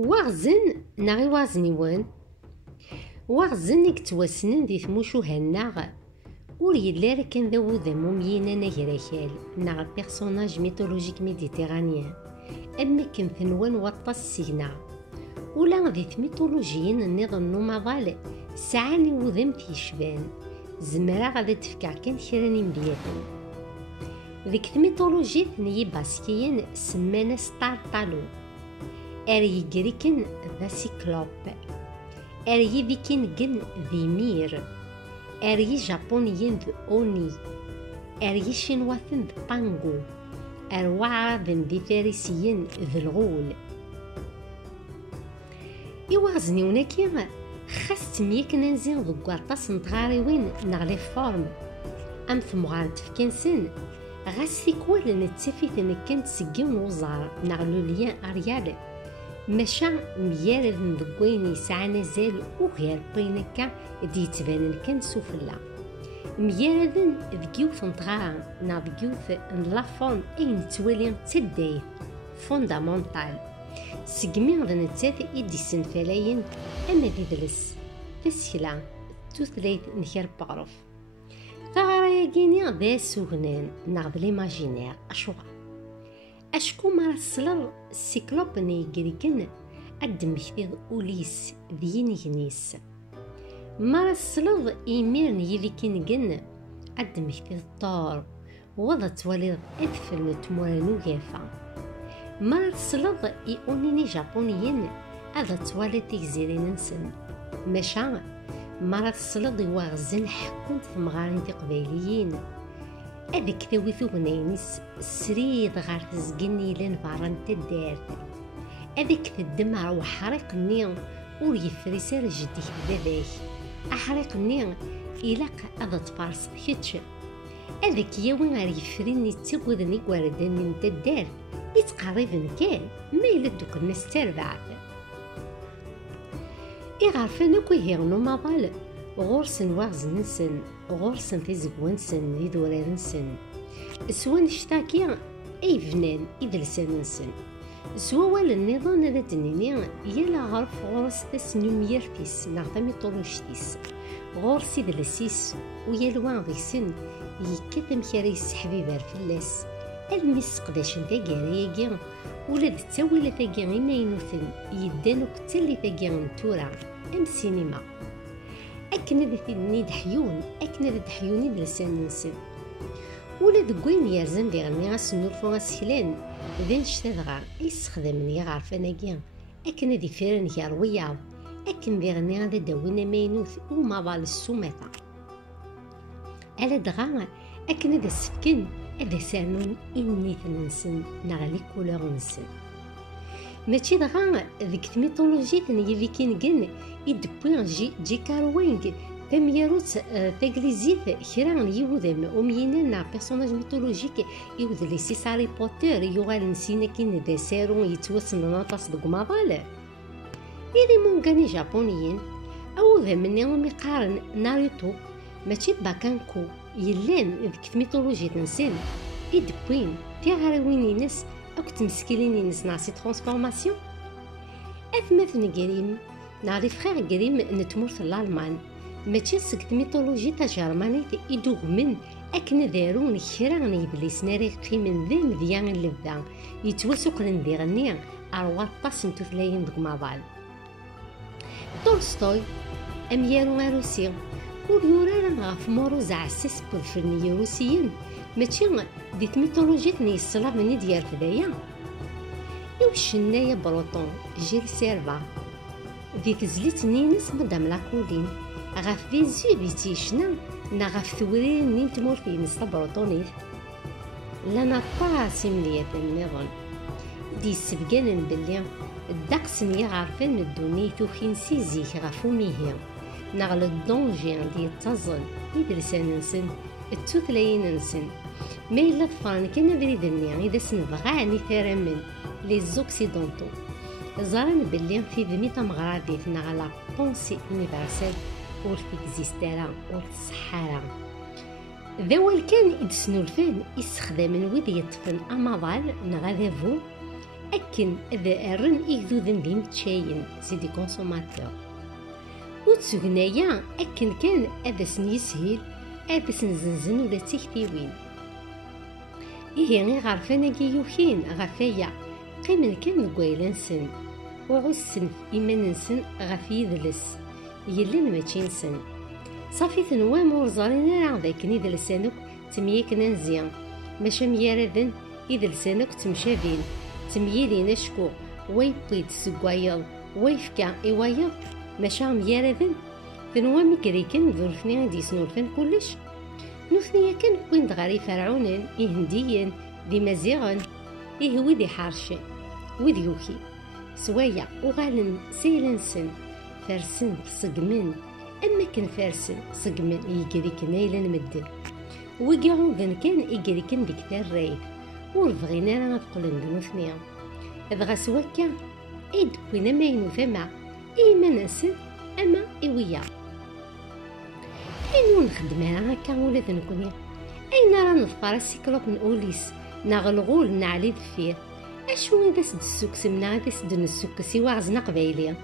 واغزن ناغي وازنيوان واغزن يكتواسنن دي ثموشوها الناغ ور يلا راه كان ذا وذا مينا ناغراكال ناغ بيرسوناج ميثولوجيك ميديتيرانيان اما كان ثنوان واطاس سينا ولا ذي ميثولوجيين النظام نوماضال ساعاني وذم تيشبان زمرا غادي تفكع كان كراني مبياتن ذيك ميثولوجي ثني باسكيين سمانا ستارطالو اري جريكن ذا سيكلوب اري فيكين جن ذي مير اري جابونيين ذي اوني اري شينواثن ذي بانغو اروع ذي فارسيين ذي الغول يوازني وناكي خاص تميك ننزين ذو قواطاس نتغاريوين نغلي فورم ام ثمغارت فكنسن غاس ثيكوال نتسافيت نكن تسقيون وزار نغلو ليان اريال ماشا ميارد ندقوين يسعى نزال وغير بينكا ديتبان كان سفلا ميارد ذكيوث نتغارا نا ذكيوث نلافون اين توالي تدايث فوندامونتال سقمين ذا نتاث إدي السنفلاين أما ذي دلس تسكلا توثليت نكر بغرف ثغرايا كيني ذا سوغنان ناغد ليماجينير أشكو مرا السلر السيكلوب نيقريكن أدمكتيض أوليس ذيني غنيس مرا السلر إيمير نيذيكين جن أدمكتيض طار وضا تواليض أدفل نتمورانو غافا مرا السلر إيونيني جابونيين هذا توالي تيكزيرين نسن ماشا مرا السلر يواغزن حكون ثمغارين تقبايليين هذيك ثوي ثوغنينيس سريد غار تزقني لين فارن تدارت هذيك الدمع وحريق النيل ور يفريسار جديك داباك احريق النيل إلاق هذا تفارس كتش هذيك يا وين غير يفريني تيغوذني واردان من تدارت يتقريبن كان ما إلا دوك الناس تربع إغارفان أكو يهيغنو ماضال غورسن واغزن نسن غورسن تيزقوان سن ذي دورار نسن سوان شتاكيا أي فنان إدلسان نسن سوا والا النظام هذا تنيني يلا غرف غورس تسنو ميرتيس نغتا ميطولوجتيس غورس إدلسيس ويالوان ذي سن يكتم كاريس حبيبار فلاس الميس قداشن تاقارياكي ولا دتاويلة تاقا إما ينوثن يدانو كتالي تاقا نتورا أم سينما أكنا ذا ثني دحيون أكنا ذا دحيوني دلسان نسن ولا دقوين يرزن ذي غني غاسنور فو غاسكلان ذا نشتاذغا يستخدمني غارفاناكي أكنا ذي فيران ياروياض أكن ذي غني غادا داوينا ماينوث وماضال السوماتا على دغا أكنا ذا السفكن هذا سانون إني ثننسن نغلي كولور نسن ماشي دغا ذيك ميثولوجي ثني فيكين جن يدبوين جي كاروينغ تميروت تاغليزيت كران يوذم ومينا بيرسوناج ميثولوجيك يوذ لي سي هاري بوتر يوغال نسينا كين ذا سارون يتوسن ناطاس دك ماضال إذا مونغاني جابونيين أو ذا مني ميقارن ناروتو ماشي باكانكو يلان ذيك ميثولوجي تنسين يدبوين تيغاروين ينس أو تمسكيلين ينس ناسي ترانسفورماسيون أثمثن قريم ناري فخير قريم نتمورث الألمان ماشي سكت ميثولوجي تا جرمانيت يدوغ من أكن دارون كران يبليس ناري قيمن ذا مذيان اللبدا يتوسقن ذي غنيا أرواطاس نتوثلاين دك ماضال تولستوي أميارو أروسي ور يورارن غاف موروز عساس بوذفرني روسيين ماشي ديت ميثولوجي ثني السلافني ديال فدايا يوش النايا بروطون جيل سيرفا ديت زليت نينس مدام لاكولين غاف فيزيو بيتيشنا نا غاف ثورين نين تمورثي نستا بروطونيث لانا طاسي مليات النظام دي سبقانن بلي الدقس نيا غارفين الدوني توخين سيزيك غافو ميهي نغل الدونجيان ديال التزن يدرسان نسن التوثلاين نسن ما إلا فان كان بريدني إذا سنبغاني ثرامن لي زوكسيدونتو زران بلي في ذمي تمغراديت نغلا بونسي يونيفرسال ور تيكزيستارا ور تصحارا ذوال كان يدسنو الفن يستخدم ويد يطفن أماضال نغاذافو أكن أذا أرن إيذوذن دي متشاين سيدي كونسوماتور وتسوغنايا أكن كان أذا سنيسهل أذا سنزنزن وذا تيكتيوين إيه غير غرفانا كيوكين غفايا قيمن كان نقويلانسن وعسن في إيماننسن غف يدلس يلن ماشي نسن صافي تنوام ورزارين راه ذاك يدلسانك تميكنا نزيان ماشا مياردن يدلسانك تمشابين تميلين اشكو ويبيد سكوايض ويفكا إوايض ماشا مياردن تنوام كريكن ذورفني غادي سنورفن كلش نوثنيا كان وين دغاري فرعونن إهنديين دي مزيغن إيه ويدي حارشن ويدي يوكي سوايا وغالن سيلنسن فرسن صقمن أما كان فرسن صقمن يجريك نايلا مدن وقعودن كان يجريكن بكتار رايد ورفغينا راه تقولن دنوثنيا دغا سواكا إد وين ما ينوفما إيما نسن أما إويا أين نخدمها هكا ولا ذنكوني أين راه نظفر السيكلوب نقوليس نغلغول نعلي دفير أشو إذا سد السوكس منا إذا سد السوكس يواعزنا قبايليا